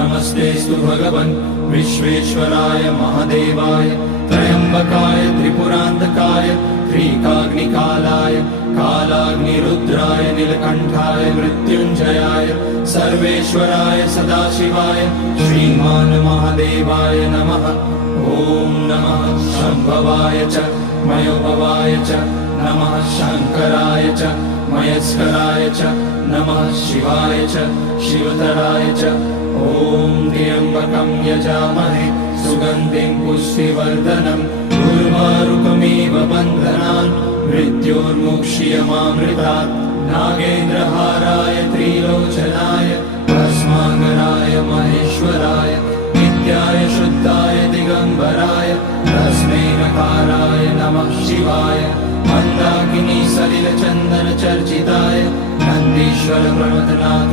नमस्तेस्तु भगवन् विश्वेश्वराय महादेवाय त्र्यम्बकाय त्रिपुरान्तकाय त्रिकाग्निकालाय कालाग्निरुद्राय नीलकण्ठाय मृत्युञ्जयाय सर्वेश्वराय सदाशिवाय श्रीमान् महादेवाय नमः। ॐ नमः शम्भवाय च मयोभवाय च नमः शङ्कराय च मयस्कराय च नमः शिवाय च शिवतराय च। ॐ त्र्यम्बकं यजामहे सुगन्धिं पुष्टिवर्धनम् उर्वारुकमिव बन्धनान् मृत्योर्मुक्ष्यमामृतात्। नागेन्द्रहाराय त्रिलोचनाय भस्माङ्गराय महेश्वराय नित्याय शुद्धाय दिगम्बराय तस्मै नकाराय नमः शिवाय। मन्दाकिनी सलिलचन्दन चर्चिताय नन्दीश्वर प्रमथनाथ